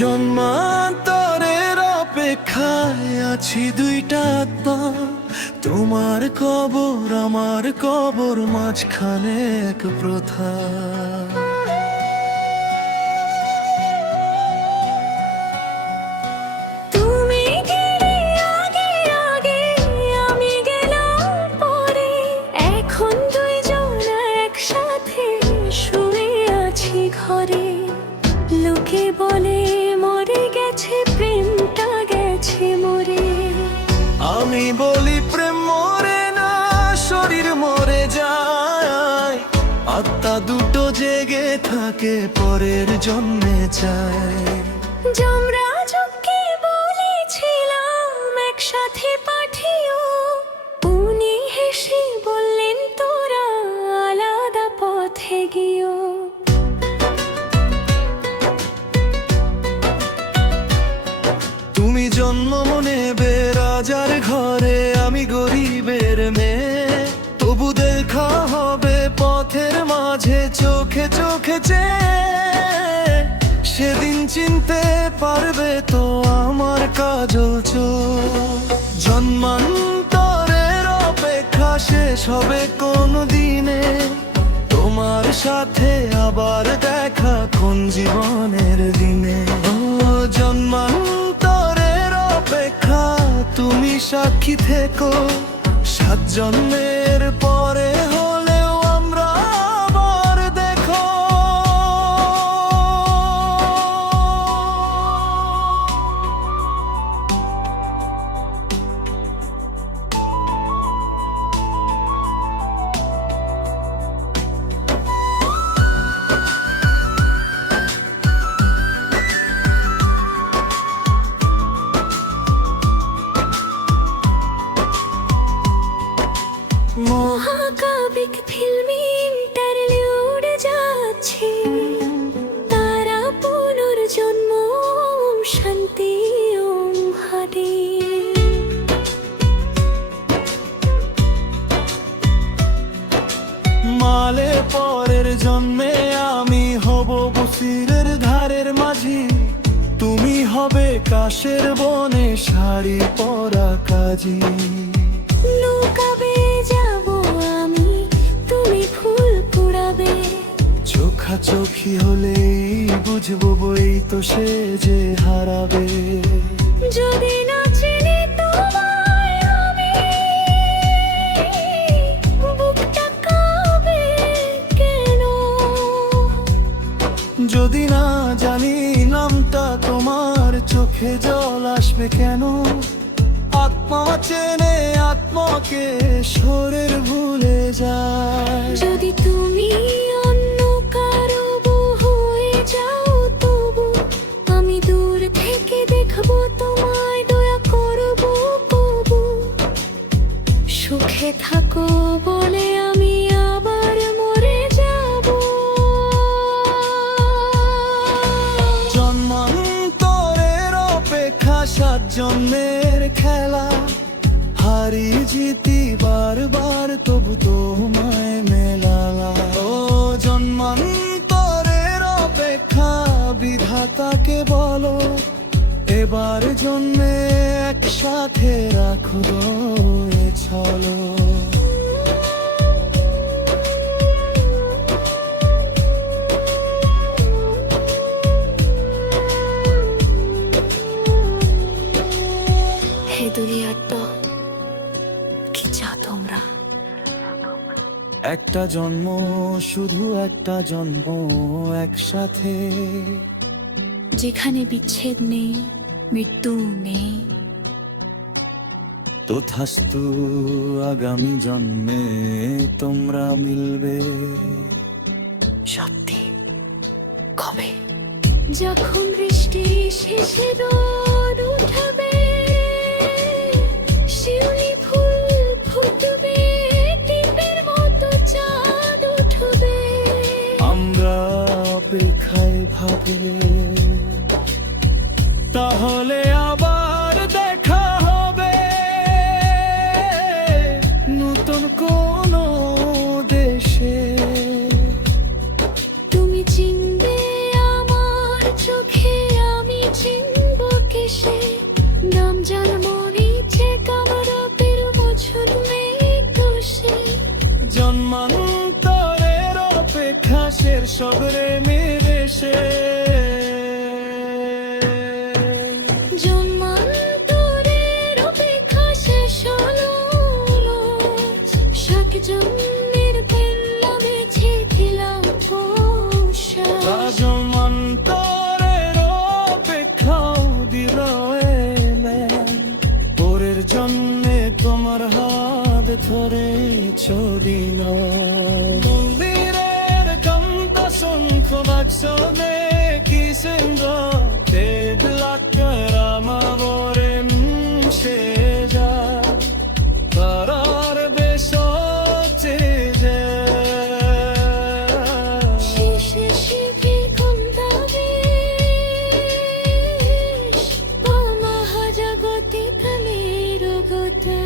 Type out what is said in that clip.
জন্মান্তরের অপেক্ষায় আছি দুইটা আত্মা, তোমার কবর আমার কবর, মাঝখানে এক প্রথা। তুমি গেলে আগে আগে, আমি গেলাম পরে, এখন দুইজন একসাথে শুয়ে আছি ঘরে। লোকে বলে মরে গেছে, প্রেমটা গেছে মরে। আমি বলি প্রেম মরে না, শরীর মরে যায়, আত্মা দুটো জেগে থাকে, পরের জন্মে চায়। যমরাজকে বলেছিলাম একসাথে পাঠিও, উনি হেসে বললেন তোরা আলাদা পথে গিয়েও। তুমি জন্ম নেবে রাজার ঘরে, আমি গরিবের মেয়ে, তবু দেখা হবে পথের মাঝে, চোখে চোখে চেয়ে। সেদিন চিনতে পারবে তো আমার কাজল চোখ। জন্মান্তরের অপেক্ষা শেষ হবে কোনো দিনে, তোমার সাথে আবার দেখা কোন জীবনের দিনে। ও জন্মান্তরের অপেক্ষা, তুমি সাক্ষী থেকো, 7 জন্মের পরে হলেও আমরা আবার দেখো। মহাকাব্যিক ফিল্মি ইন্টারলিউড যাচ্ছে, তারা পুনর্জন্ম শান্তি ওম হারে। মালে পরের জন্মে আমি হব বসিরের ধারের মাঝি, তুমি হবে কাশের বনে শাড়ি পরা কাজী। লুকাবে যাব আমি, তুমি ফুল পুড়াবে। চোখাচোখি হলেই বুঝবো বই তো সে যে হারাবে। যদি না চিনি তোমায় আমি, বুকটা কাঁপে কেন? যদি না জানি নামটা তোমার, চোখে জল আসবে কেন? আত্মা চেনে আত্মাকে, শরীর ভুলে যায়। যদি তুমি অন্য কারো বউ হয়ে যাও, তবু আমি দূর থেকে দেখবো তোমায়, দয়া করবো কবু। সুখে থাকো বলে আমি আবার মরে যাব। জন্মান্তরের অপেক্ষা 7 জন্মের খেলা, হারি জিতি বারবার তবু তোমায় মেলালা। ও জন্মান্তরের অপেক্ষা, বিধাতাকে বলো এবার জন্মে একসাথে রাখো এ চলো। হে দুনিয়াটা, কি চাও তোমরা? একটা জন্ম, শুধু একটা জন্ম একসাথে, যেখানে বিচ্ছেদ নেই, মৃত্যু নেই। তথাস্তু আগামী জন্মে তোমরা মিলবে। সত্যি? কবে? যখন বৃষ্টি শেষে রোদ উঠবে, শিউলি ফুল ফুটবে, টিপের মতো চাঁদ উঠবে। আমরা অপেক্ষায় ভাবে, তাহলে আবার দেখা হবে নতুন কোনো দেশে। তুমি চিনবে আমার চোখে, আমি অপেক্ষা শের সবরে মেরে সে জন্মান্তরের অপেক্ষা শেষ হলো শাক জন্মের পেল্লা বেছে দিলাম পোষা জন্মান্তরের অপেক্ষাও দিল পরের জন্মে তোমার হাত ধরে ছদিন মন্দিরের কান্ত শঙ্খ বাক্স দেখি সিন্ধ রামাবরে সে যা তারার বেশে শেষে শিখে কন্দাবে মহাজাগতিক মেরু গতা